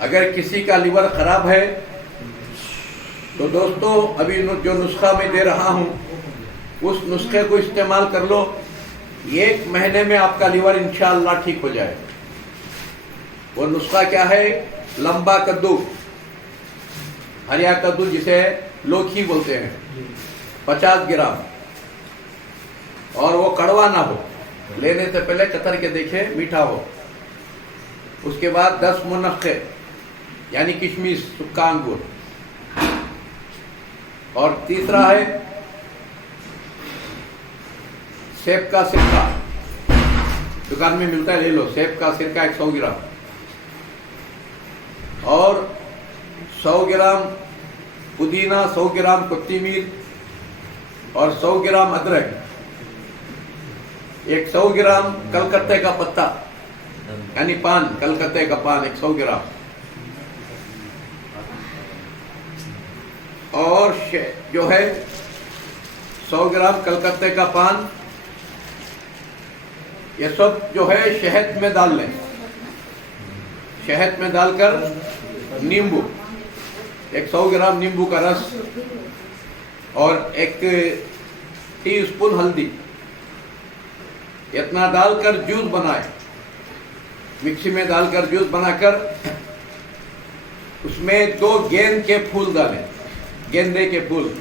अगर किसी का लीवर खराब है तो दोस्तों अभी जो नुस्खा मैं दे रहा हूं उस नुस्खे को इस्तेमाल कर लो। 1 महीने में आपका लीवर इंशाअल्लाह ठीक हो जाएगा। वो नुस्खा क्या है? लंबा कद्दू, हरिया कद्दू जिसे लौकी बोलते हैं, 50 ग्राम, और वो कड़वा ना हो, लेने से पहले कतर के देखे मीठा हो। उसके बाद 10 मुनक्के यानी किशमिश, सूखा अंगूर, और तीसरा है सेब का सिरका, दुकान में मिलता है, ले लो। सेब का सिरका 100 ग्राम, और 100 ग्राम पुदीना, 100 ग्राम कोथिमीर, और 100 ग्राम अदरक, 100 ग्राम कलकत्ते का पत्ता यानी पान, कलकत्ते का पान 100 ग्राम, और जो है 100 ग्राम कलकत्ते का पान। ये सब जो है शहद में डाल लें। शहद में डालकर नींबू, 100 ग्राम नींबू का रस, और 1 टीस्पून हल्दी, इतना डालकर जूस बनाए। मिक्सी में डालकर जूस बनाकर उसमें 2 गेंद के फूल डालें, गेंदे के फूल।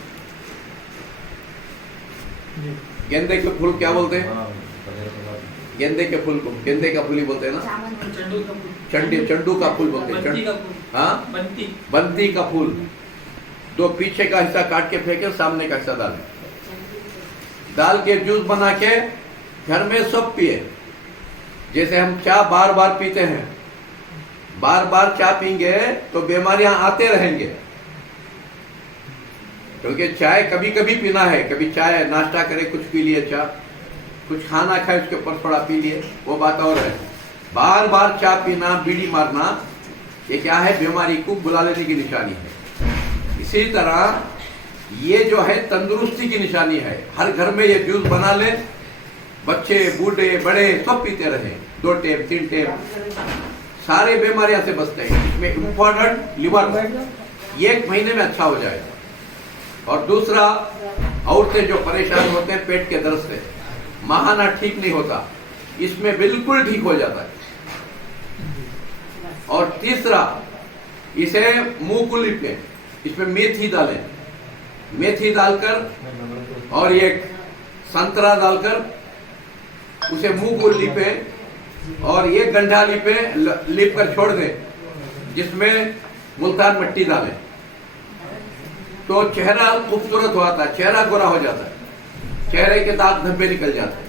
गेंदे के फूल क्या बोलते हैं? गेंदे के फूल को गेंदे का फूल ही बोलते हैं ना, चंडू का फूल बोलते हैं। हाँ, बंती का फूल। 2 पीछे का हिस्सा काट के फेंके, सामने का हिस्सा डाल के जूस बना के घर में सब पिए। जैसे हम चाय बार बार पीते हैं, बार बार चाय पीएंगे तो बीमारियां आते रहेंगे, क्योंकि चाय कभी कभी पीना है। कभी चाय नाश्ता करे, कुछ पी लिए चाय, कुछ खाना खाए उसके ऊपर थोड़ा पी लिए, वो बात और है। बार बार चाय पीना, बीड़ी मारना, ये क्या है? बीमारी को बुला लेने की निशानी है। इसी तरह ये जो है तंदुरुस्ती की निशानी है। हर घर में ये जूस बना ले, बच्चे बूढ़े बड़े सब पीते रहे, 2 टेप 3 टेप, सारे बीमारियां से बचते हैं। इसमें इम्पोर्टेंट लिवर 1 महीने में अच्छा हो जाएगा। और दूसरा, औरतें जो परेशान होते हैं पेट के दर्द से, महाना ठीक नहीं होता, इसमें बिल्कुल ठीक हो जाता है। और तीसरा, इसे मुंह को लिपें, इसमें मेथी डालें, मेथी डालकर और एक संतरा डालकर उसे मुंह को लिपे और 1 गंढा लिप कर छोड़ दें, जिसमें मुल्तान मिट्टी डालें, तो चेहरा खूबसूरत होता है, चेहरा गोरा हो जाता है, चेहरे के दाग धब्बे निकल जाते हैं।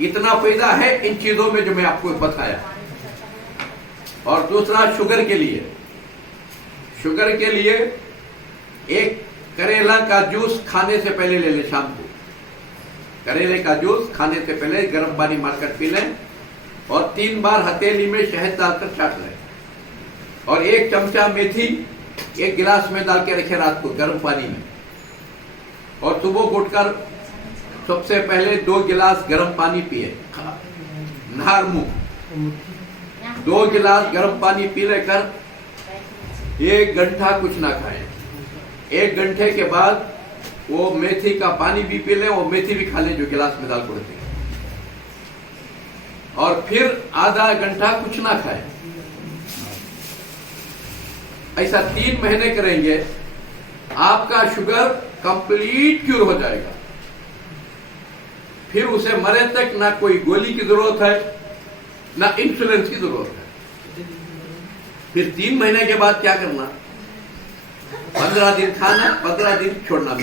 इतना फायदा है इन चीजों में जो मैं आपको बताया। और दूसरा, शुगर के लिए 1 करेला का जूस खाने से पहले ले लें। शाम को करेले का जूस खाने से पहले गर्म पानी मारकर पी लें, और 3 बार हथेली में शहद डालकर चाट लें। और 1 चमचा मेथी 1 गिलास में डाल के रखें रात को गर्म पानी में, और सुबह उठकर सबसे पहले 2 गिलास गर्म पानी पिए, नहार मुंह। 2 गिलास गर्म पानी पी लेकर 1 घंटा कुछ ना खाएं। 1 घंटे के बाद वो मेथी का पानी भी पी लें, और मेथी भी खा लें जो गिलास में डाल कर रखें, और फिर आधा घंटा कुछ ना खाएं। ऐसा 3 महीने करेंगे, आपका शुगर कंप्लीट क्यूर हो जाएगा। फिर उसे मरे तक ना कोई गोली की जरूरत है, ना इंसुलिन की जरूरत है। फिर 3 महीने के बाद क्या करना? 15 दिन खाना, 15 दिन छोड़ना।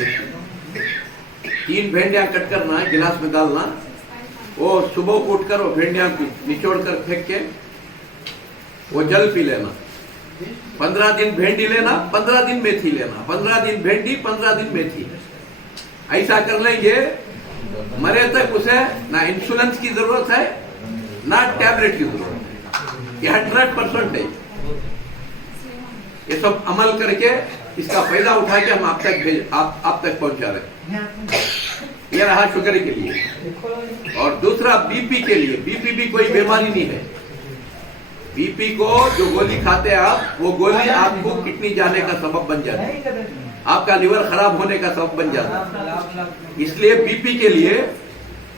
3 भेंडियां कट करना, गिलास में डालना, वो सुबह को उठकर वो भेंडियां निचोड़ कर फेंक के वो जल पी लेना। 15 दिन भेंडी लेना, 15 दिन मेथी लेना, 15 दिन भेंडी, 15 दिन मेथी। ऐसा कर लेंगे, मरे तक उसे ना इंसुलिन की जरूरत है, ना टैबलेट की जरूरत है। ये 100% है। ये सब अमल करके इसका फायदा उठा के हम आप तक पहुंचा रहे हैं। ये रहा शुगर के लिए। और दूसरा बीपी के लिए। बीपी भी कोई बीमारी नहीं है, बीपी को जो गोली खाते हैं आप, वो गोली आपको किडनी जाने का सबब बन जाती है, आपका लिवर खराब होने का सबब बन जाता है। इसलिए बीपी के लिए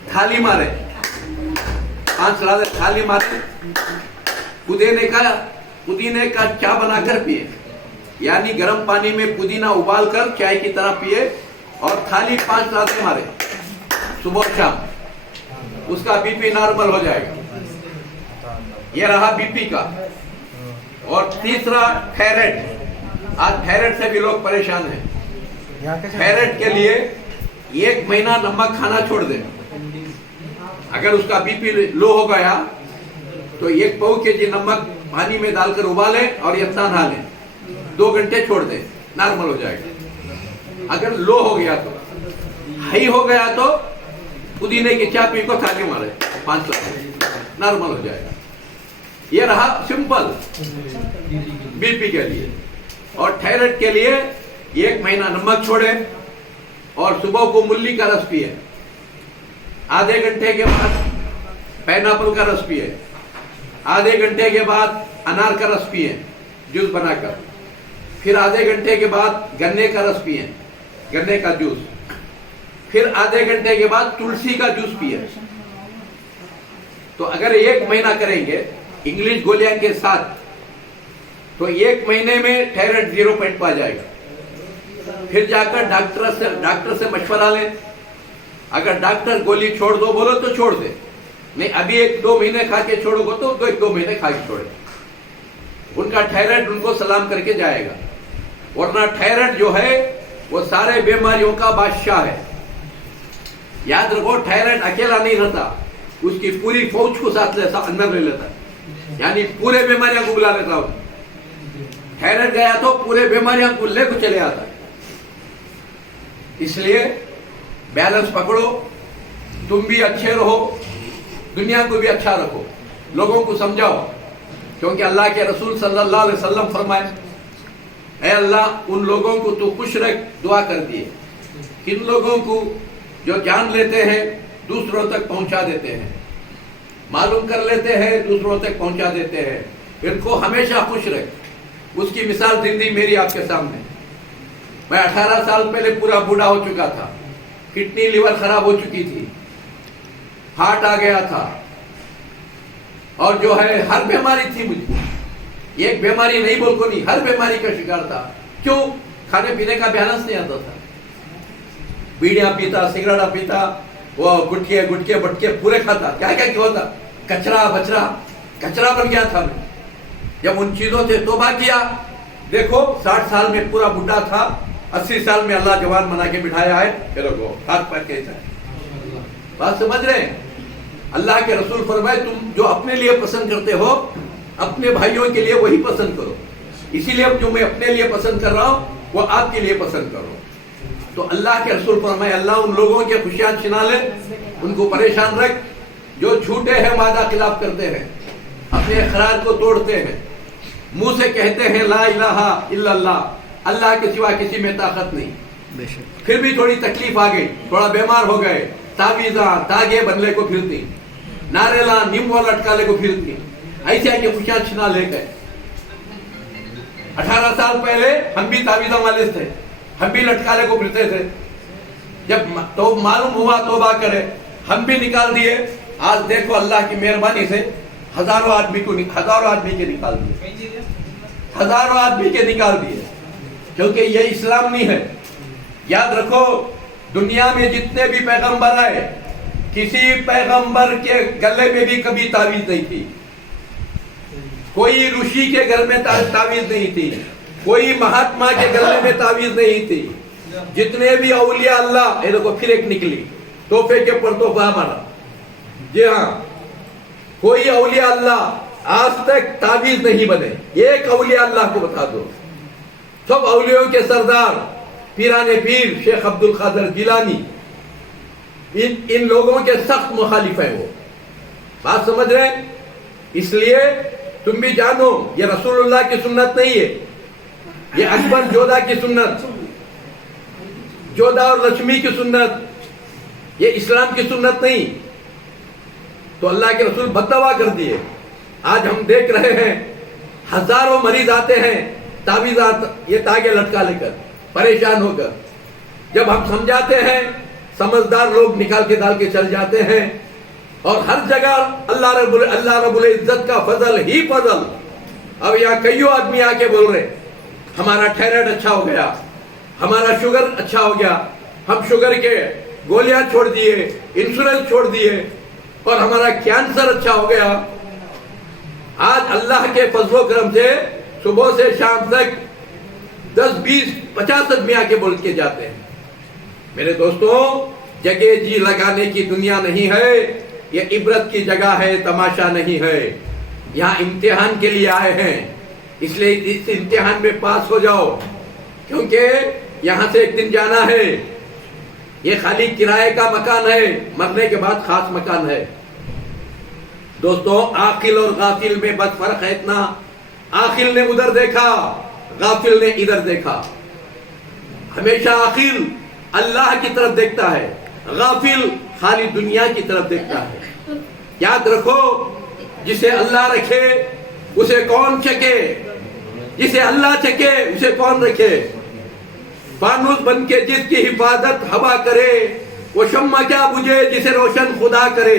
थाली मारे, 5 सलाद थाली मारे, पुदीने का चाय बनाकर पिए, यानी गर्म पानी में पुदीना उबाल कर चाय की तरह पिए और थाली 5 सलाद मारे सुबह शाम, उसका बीपी नॉर्मल हो जाएगा। ये रहा बीपी का। और तीसरा थायराइड। आज थायराइड से भी लोग परेशान हैं। थायराइड के लिए 1 महीना नमक खाना छोड़ दें। अगर उसका बीपी लो हो गया तो 1 पाव केजी नमक पानी में डालकर उबालें और इतना नहा लें, 2 घंटे छोड़ दें, नॉर्मल हो जाएगा। अगर लो हो गया तो, हाई हो गया तो पुदीने की चाय पी को थाली मारे 5 नॉर्मल हो जाएगा। ये रहा सिंपल बीपी के लिए। और थायराइड के लिए 1 महीना नमक छोड़े और सुबह को मूली का रस पिए, आधे घंटे के बाद पाइनएप्पल का रस पिए, आधे घंटे के बाद अनार का रस पिए जूस बनाकर, फिर आधे घंटे के बाद गन्ने का रस पिए, गन्ने का जूस, फिर आधे घंटे के बाद तुलसी का जूस पिए। तो अगर 1 महीना करेंगे इंग्लिश गोलियां के साथ तो 1 महीने में थायराइड 0 पॉइंट पा जाएगा। फिर जाकर डॉक्टर से मशवरा लें। अगर डॉक्टर गोली छोड़ दो बोलो तो छोड़ दे, नहीं अभी 1-2 महीने खा के छोड़ोगे तो 1-2 महीने खा के छोड़े, उनका थायराइड उनको सलाम करके जाएगा। वरना थायराइड जो है वो सारे बीमारियों का बादशाह है। याद रखो, थायराइड अकेला नहीं रहता, उसकी पूरी फौज को साथ अंदर ले लेता, यानी पूरे बीमारियां को बुला लेता हूं। थायराइड गया तो पूरे बीमारियां को लेकर चले आता है। इसलिए बैलेंस पकड़ो, तुम भी अच्छे रहो, दुनिया को भी अच्छा रखो, लोगों को समझाओ, क्योंकि अल्लाह के रसूल सल्लल्लाहु अलैहि वसल्लम फरमाए, ऐ अल्लाह उन लोगों को तू खुश रख, दुआ कर दिए, किन लोगों को जो जान लेते हैं दूसरों तक पहुंचा देते हैं, मालूम कर लेते हैं दूसरों तक पहुंचा देते हैं, इनको हमेशा खुश रख। उसकी मिसाल जिंदगी मेरी आपके सामने। मैं 18 साल पहले पूरा बूढ़ा हो चुका था, किडनी लिवर खराब हो चुकी थी, हार्ट आ गया था, और जो है हर बीमारी थी मुझे, एक बीमारी नहीं बोल को नहीं, हर बीमारी का शिकार था। क्यों? खाने पीने का बैलेंस नहीं आता था, बीड़ियां पीता, सिगरेटा पीता, वो गुटके बटके पूरे खाता, क्या क्या क्यों होता, कचरा बन गया था मैं। जब उन चीजों से तौबा किया, देखो 60 साल में पूरा बुढ़ा था, 80 साल में अल्लाह जवान बना के बिठाया है। ये लोगों हाथ पैर कैसा है, बात समझ रहे हैं? अल्लाह के रसूल फरमाए, तुम जो अपने लिए पसंद करते हो अपने भाइयों के लिए वही पसंद करो, इसीलिए जो मैं अपने लिए पसंद कर रहा हूं वो आपके लिए पसंद करो। तो अल्लाह के रसूल फरमाए, अल्लाह उन लोगों के खुशियां छिना ले, उनको परेशान रख जो झूठे हैं, वादा खिलाफ करते हैं, अपने इकरार को तोड़ते हैं, मुंह से कहते हैं ला इलाहा इल्लल्लाह, अल्लाह के सिवा किसी में ताकत नहीं, फिर भी थोड़ी तकलीफ आ गई, थोड़ा बीमार हो गए, तावीजा तागे बनले को फिरती, नारेला नींबू लटकाले को फिरती, ऐसे आके खुशियां छिना ले गए। 18 साल पहले हम भी तावीजा वाले थे, हम भी लटकाले को फिरते थे, जब तो मालूम हुआ तौबा करे, हम भी निकाल दिए। आज देखो अल्लाह की मेहरबानी से हजारों आदमी के निकाल दिए, हजारों आदमी के निकाल दिए, क्योंकि ये इस्लाम नहीं है। याद रखो, दुनिया में जितने भी पैगंबर आए, किसी पैगंबर के गले में भी कभी तावीज नहीं थी, कोई ऋषि के घर में तावीज नहीं थी, कोई महात्मा के गले में तावीज नहीं थी। जितने भी औलिया अल्लाह, ये देखो फिर एक निकली, तोहफे के पर तोहफा हमारा। जी हाँ, कोई औलिया अल्लाह आज तक तावीज नहीं बने। एक औलिया अल्लाह को बता दो, सब औलियों के सरदार पीराने पीर शेख अब्दुल कादिर जिलानी, इन लोगों के सख्त मुखालिफ है वो, बात समझ रहे? इसलिए तुम भी जानो, ये रसूलुल्लाह की सुन्नत नहीं है, ये अकबर जोधा की सुन्नत, जोधा और लक्ष्मी की सुन्नत, ये इस्लाम की सुन्नत नहीं। तो अल्लाह के रसूल बददवा कर दिए, आज हम देख रहे हैं हजारों मरीज आते हैं तावीज़ात ये तागे लटका लेकर, परेशान होकर। जब हम समझाते हैं समझदार लोग निकाल के डाल के चल जाते हैं। और हर जगह अल्लाह रब्बुल इज्जत का फजल ही फजल। अब यहाँ कईयों आदमी आके बोल रहे हमारा थायराइड अच्छा हो गया, हमारा शुगर अच्छा हो गया, हम शुगर के गोलियां छोड़ दिए, इंश्योरेंस छोड़ दिए और हमारा कैंसर अच्छा हो गया। आज अल्लाह के फजलो करम से सुबह से शाम तक 10, 20, 50 आदमी आके बोल के जाते हैं। मेरे दोस्तों, जगह जी लगाने की दुनिया नहीं है, ये इबरत की जगह है, तमाशा नहीं है। यहाँ इम्तिहान के लिए आए हैं, इसलिए इस इम्तिहान में पास हो जाओ, क्योंकि यहाँ से एक दिन जाना है। ये खाली किराए का मकान है, मरने के बाद खास मकान है। दोस्तों, आकिल और गाफिल में बस फर्क है इतना, आकिल ने उधर देखा, गाफिल ने इधर देखा। हमेशा आकिल अल्लाह की तरफ देखता है, गाफिल खाली दुनिया की तरफ देखता है। याद रखो, जिसे अल्लाह रखे उसे कौन चके, जिसे अल्लाह चके उसे कौन रखे। फानूस बन के जिसकी हिफाजत हवा करे, वो शम्मा क्या बुझे जिसे रोशन खुदा करे।